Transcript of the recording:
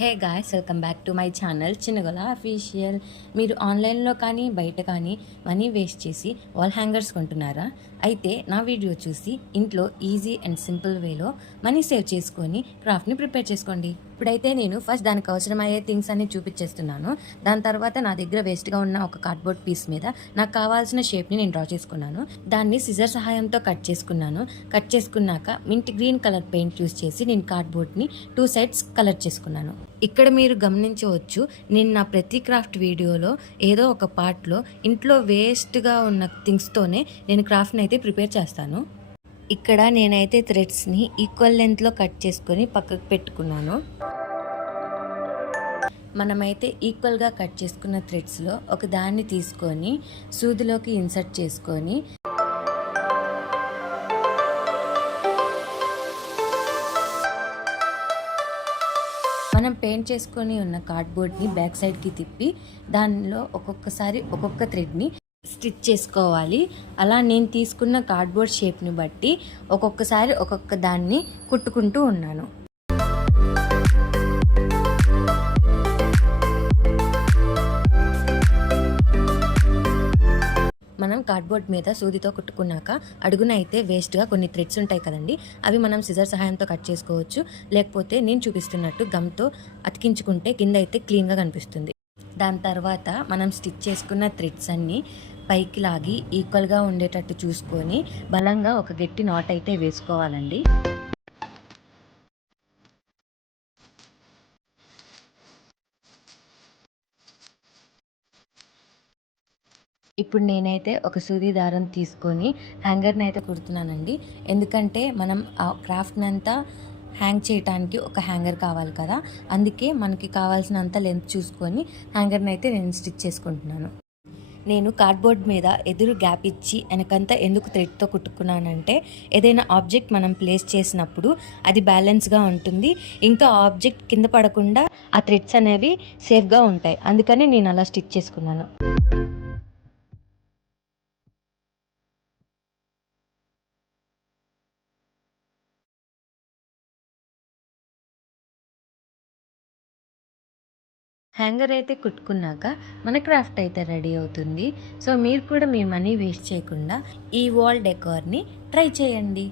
Hey guys, welcome back to my channel Chinnagola official. మీరు ఆన్లైన్లో కానీ బయట కానీ మనీ వేస్ట్ చేసి వాల్ హ్యాంగర్స్ కొంటున్నారా? అయితే నా వీడియో చూసి ఇంట్లో ఈజీ అండ్ సింపుల్ వేలో మనీ సేవ్ చేసుకొని క్రాఫ్ట్ని ప్రిపేర్ చేసుకోండి. ఇప్పుడైతే నేను ఫస్ట్ దానికి అవసరమయ్యే థింగ్స్ అన్ని చూపించేస్తున్నాను. దాని తర్వాత నా దగ్గర వేస్ట్గా ఉన్న ఒక కార్డ్బోర్డ్ పీస్ మీద నాకు కావాల్సిన షేప్ని నేను డ్రా చేసుకున్నాను. దాన్ని సిజర్ సహాయంతో కట్ చేసుకున్నాను. కట్ చేసుకున్నాక mint green colour paint use చేసి నేను కార్డ్బోర్డ్ని 2 సైడ్స్ కలర్ చేసుకున్నాను. ఇక్కడ మీరు గమనించవచ్చు, నేను నా ప్రతి క్రాఫ్ట్ వీడియోలో ఏదో ఒక పార్ట్లో ఇంట్లో వేస్ట్గా ఉన్న థింగ్స్తోనే నేను క్రాఫ్ట్ని అయితే ప్రిపేర్ చేస్తాను. ఇక్కడ నేనైతే థ్రెడ్స్ని ఈక్వల్ లెంత్లో కట్ చేసుకొని పక్కకు పెట్టుకున్నాను. మనమైతే ఈక్వల్గా కట్ చేసుకున్న థ్రెడ్స్లో ఒక దాన్ని తీసుకొని సూదిలోకి ఇన్సర్ట్ చేసుకొని మనం పెయింట్ చేసుకొని ఉన్న కార్డ్బోర్డ్ని బ్యాక్ సైడ్కి తిప్పి దానిలో ఒక్కొక్కసారి ఒక్కొక్క థ్రెడ్ని స్టిచ్ చేసుకోవాలి. అలా నేను తీసుకున్న కార్డ్బోర్డ్ షేప్ని బట్టి ఒక్కొక్కసారి ఒక్కొక్క దాన్ని కుట్టుకుంటూ ఉన్నాను. మనం కార్డ్బోర్డ్ మీద సూదితో కుట్టుకున్నాక అడుగున అయితే వేస్ట్గా కొన్ని థ్రెడ్స్ ఉంటాయి కదండి, అవి మనం సిజర్ సహాయంతో కట్ చేసుకోవచ్చు. లేకపోతే నేను చూపిస్తున్నట్టు గమ్తో అతికించుకుంటే కింద అయితే క్లీన్గా కనిపిస్తుంది. దాని తర్వాత మనం స్టిచ్ చేసుకున్న థ్రెడ్స్ అన్నీ పైకి లాగి ఈక్వల్గా ఉండేటట్టు చూసుకొని బలంగా ఒక గట్టి నాట్ అయితే వేసుకోవాలండి. ఇప్పుడు నేనైతే ఒక సూది దారం తీసుకొని హ్యాంగర్ని అయితే కుడుతున్నానండి. ఎందుకంటే మనం ఆ క్రాఫ్ట్ని అంతా హ్యాంగ్ చేయడానికి ఒక హ్యాంగర్ కావాలి కదా, అందుకే మనకి కావాల్సినంత లెంత్ చూసుకొని హ్యాంగర్ని అయితే నేను స్టిచ్ చేసుకుంటున్నాను. నేను కార్డ్బోర్డ్ మీద ఎదురు గ్యాప్ ఇచ్చి వెనకంతా ఎందుకు థ్రెడ్తో కుట్టుకున్నానంటే, ఏదైనా ఆబ్జెక్ట్ మనం ప్లేస్ చేసినప్పుడు అది బ్యాలెన్స్గా ఉంటుంది, ఇంకా ఆబ్జెక్ట్ కింద పడకుండా ఆ థ్రెడ్స్ అనేవి సేఫ్గా ఉంటాయి. అందుకని నేను అలా స్టిచ్ చేసుకున్నాను. హ్యాంగర్ అయితే కుట్టుకున్నాక మన క్రాఫ్ట్ అయితే రెడీ అవుతుంది. సో మీరు కూడా మీ మనీ వేస్ట్ చేయకుండా ఈ వాల్ డెకార్ని ట్రై చేయండి.